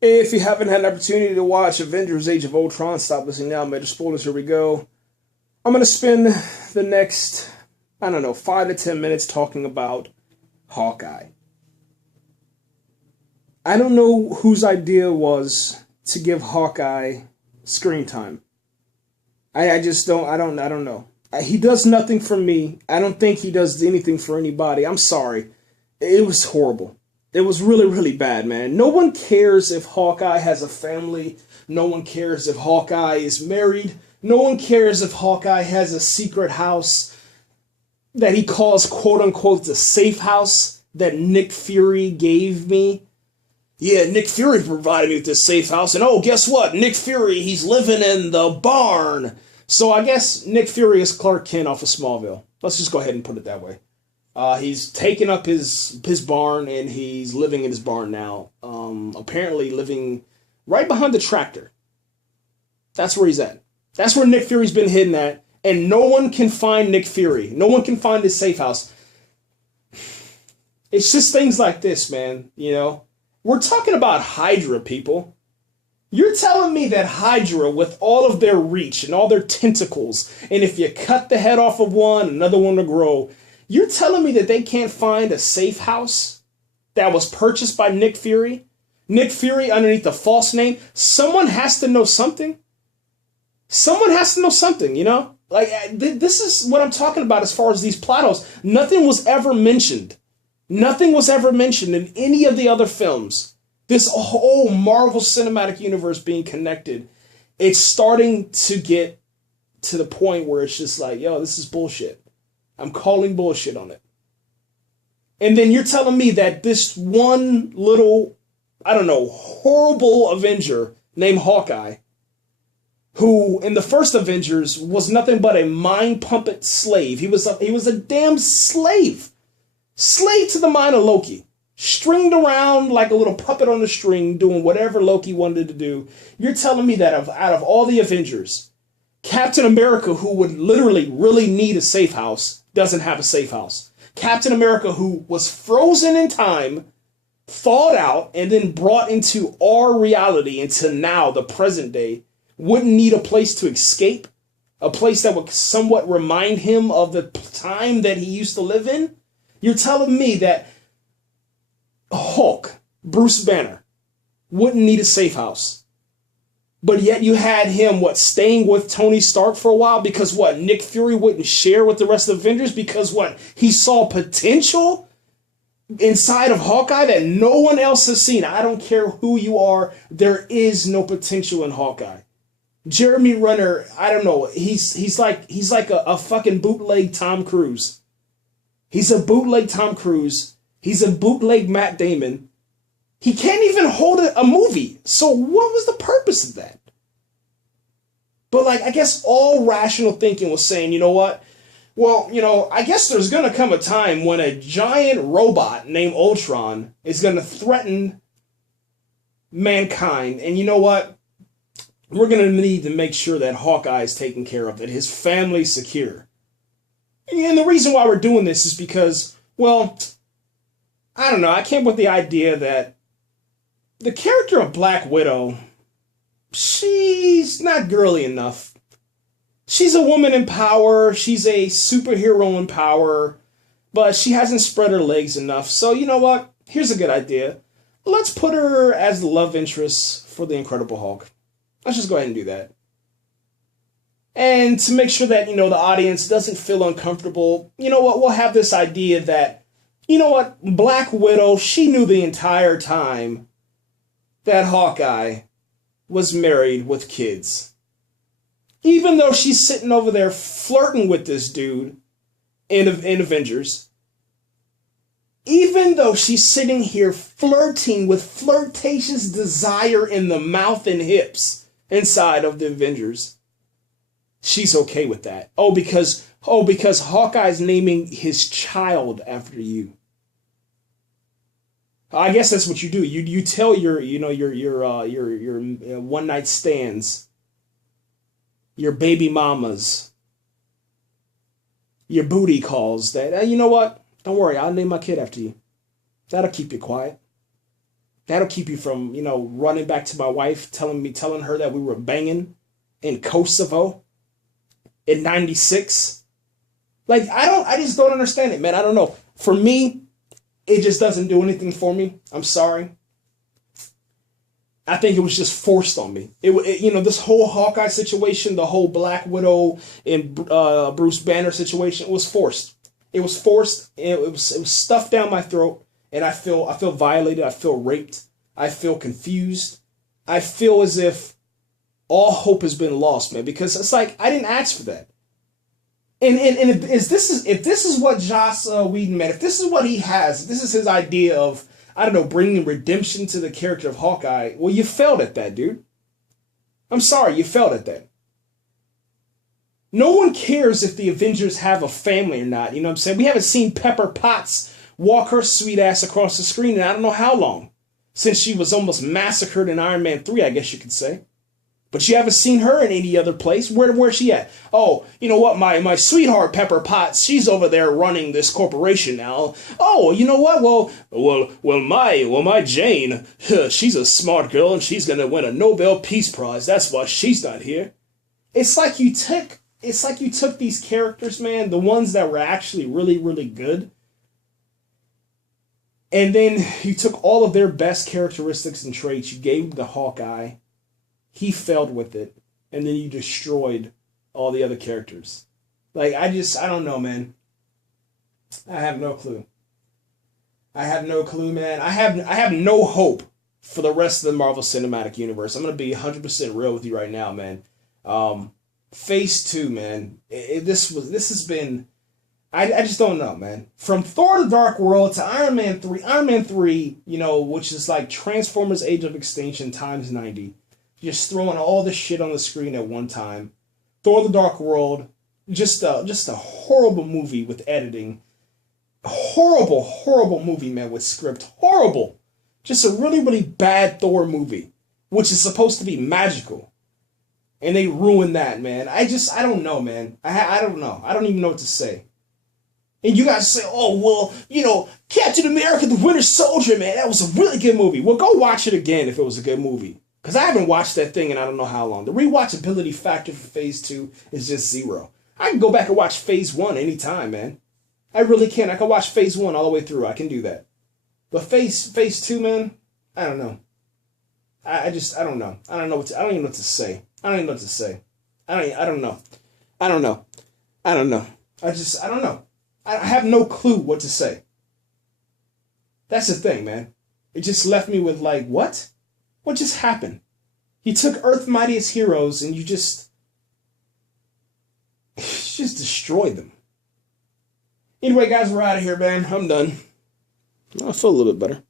If you haven't had an opportunity to watch Avengers Age of Ultron, stop listening now. Major spoilers, here we go. I'm going to spend the next, I don't know, 5 to 10 minutes talking about Hawkeye. I don't know whose idea was to give Hawkeye screen time. I just don't, I don't know. He does nothing for me. I don't think he does anything for anybody. I'm sorry. It was horrible. It was really, really bad, man. No one cares if Hawkeye has a family. No one cares if Hawkeye is married. No one cares if Hawkeye has a secret house that he calls, quote unquote, the safe house that Nick Fury gave me. Yeah, Nick Fury provided me with this safe house. And oh, guess what? Nick Fury, he's living in the barn. So I guess Nick Fury is Clark Kent off of Smallville. Let's just go ahead and put it that way. He's taken up his barn, and he's living in his barn now. Apparently living right behind the tractor. That's where he's at. That's where Nick Fury's been hidden at. And no one can find Nick Fury. No one can find his safe house. It's just things like this, man. You know? We're talking about Hydra, people. You're telling me that Hydra, with all of their reach and all their tentacles, and if you cut the head off of one, another one will grow. You're telling me that they can't find a safe house that was purchased by Nick Fury? Nick Fury underneath a false name? Someone has to know something. Someone has to know something, you know? Like, this is what I'm talking about as far as these plot holes. Nothing was ever mentioned. Nothing was ever mentioned in any of the other films. This whole Marvel Cinematic Universe being connected, it's starting to get to the point where it's just like, yo, this is bullshit. I'm calling bullshit on it. And then you're telling me that this one little, I don't know, horrible Avenger named Hawkeye, who in the first Avengers was nothing but a mind puppet slave. He was a damn slave. Slave to the mind of Loki. Stringed around like a little puppet on a string, doing whatever Loki wanted to do. You're telling me that out of all the Avengers, Captain America, who would literally really need a safe house, doesn't have a safe house. Captain America, who was frozen in time, thawed out, and then brought into our reality, into now, the present day, wouldn't need a place to escape, a place that would somewhat remind him of the time that he used to live in. You're telling me that Hulk, Bruce Banner, wouldn't need a safe house. But yet you had him, staying with Tony Stark for a while because Nick Fury wouldn't share with the rest of the Avengers because he saw potential inside of Hawkeye that no one else has seen. I don't care who you are, there is no potential in Hawkeye. Jeremy Renner, I don't know, he's like a fucking bootleg Tom Cruise. He's a bootleg Tom Cruise. He's a bootleg Matt Damon. He can't even hold a movie. So what was the purpose of that? But I guess all rational thinking was saying, you know what? Well, I guess there's going to come a time when a giant robot named Ultron is going to threaten mankind. And you know what? We're going to need to make sure that Hawkeye is taken care of, that his family's secure. And the reason why we're doing this is because, I don't know, I came with the idea that the character of Black Widow, she's not girly enough. She's a woman in power, she's a superhero in power, but she hasn't spread her legs enough. So you know what? Here's a good idea. Let's put her as the love interest for the Incredible Hulk. Let's just go ahead and do that. And to make sure that, the audience doesn't feel uncomfortable, you know what? We'll have this idea that, Black Widow, she knew the entire time that Hawkeye was married with kids. Even though she's sitting over there flirting with this dude in Avengers. Even though she's sitting here flirting with flirtatious desire in the mouth and hips inside of the Avengers. She's okay with that. Because Hawkeye's naming his child after you. I guess that's what you do. You tell your one night stands, your baby mamas, your booty calls that, you know what? Don't worry, I'll name my kid after you. That'll keep you quiet. That'll keep you from, running back to my wife, telling her that we were banging in Kosovo in 96. Like, I just don't understand it, man. I don't know. For me, it just doesn't do anything for me. I'm sorry. I think it was just forced on me. This whole Hawkeye situation, the whole Black Widow and Bruce Banner situation, it was forced. It was forced. It was stuffed down my throat, and I feel violated. I feel raped. I feel confused. I feel as if all hope has been lost, man. Because it's like I didn't ask for that. And if this is what Joss Whedon meant, if this is what he has, if this is his idea of, I don't know, bringing redemption to the character of Hawkeye, well, you failed at that, dude. I'm sorry, you failed at that. No one cares if the Avengers have a family or not. You know what I'm saying? We haven't seen Pepper Potts walk her sweet ass across the screen in I don't know how long. Since she was almost massacred in Iron Man 3, I guess you could say. But you haven't seen her in any other place. Where's she at? Oh, you know what? My sweetheart Pepper Potts, she's over there running this corporation now. Oh, you know what? My Jane, she's a smart girl and she's gonna win a Nobel Peace Prize. That's why she's not here. It's like you took these characters, man, the ones that were actually really, really good, and then you took all of their best characteristics and traits. You gave them to Hawkeye. He failed with it, and then you destroyed all the other characters. Like, I don't know, man. I have no clue. Man. I have no hope for the rest of the Marvel Cinematic Universe. I'm going to be 100% real with you right now, man. Phase 2, man. This has been... I just don't know, man. From Thor: The Dark World to Iron Man 3. Iron Man 3, which is like Transformers Age of Extinction times 90. Just throwing all this shit on the screen at one time. Thor: The Dark World, just a horrible movie with editing. Horrible movie, man, with script. Horrible. Just a really, really bad Thor movie, which is supposed to be magical. And they ruined that, man. I don't know, man. I don't know. I don't even know what to say. And you guys say, oh, well, Captain America, the Winter Soldier, man, that was a really good movie. Well, go watch it again if it was a good movie. Because I haven't watched that thing in I don't know how long. The rewatchability factor for Phase 2 is just 0. I can go back and watch Phase 1 anytime, man. I really can. I can watch Phase 1 all the way through. I can do that. But Phase 2, man, I don't know. I don't know. I don't even know what to say. I don't know. I don't know. I have no clue what to say. That's the thing, man. It just left me with like, what? What just happened? You took Earth's Mightiest Heroes and you just destroyed them. Anyway, guys, we're out of here, man. I'm done. I feel a little bit better.